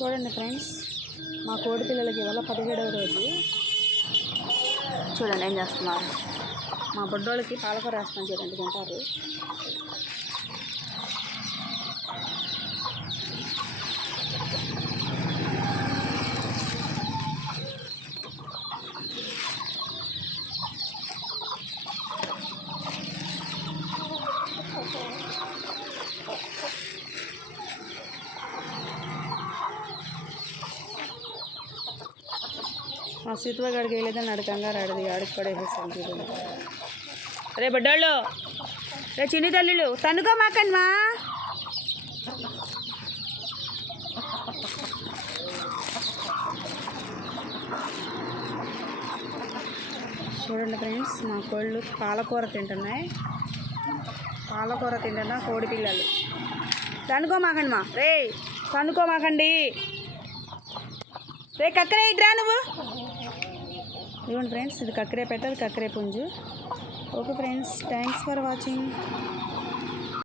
చూడండి ఫ్రెండ్స్, మా కోడి పిల్లలకి ఇవాళ 17వ రోజు. చూడండి ఏం చేస్తున్నారు. మా బొడ్డోళ్ళకి పాలకూర వేస్తాను, చూడండి తింటారు. మా సీతువ గడికి వేయలేదని అడకంగా రాడది, ఆడికి పడేసేసాను చూడండి. అరే బొడ్డోళ్ళు, రే చిన్ని తల్లులు తన్నుకోమాకండి మా. చూడండి ఫ్రెండ్స్, మా కోళ్ళు పాలకూర తింటున్నాయి. పాలకూర తింటున్నా కోడి పిల్లలు. తన్నుకోమాకండి మా, రే తన్నుకోమాకండి. రే కక్కరే ఇట్రా నువ్వు. ఇదిగోండి ఫ్రెండ్స్, ఇది కక్కరే పెట్ట, అది కక్కరే పుంజు. Okay friends, thanks for watching.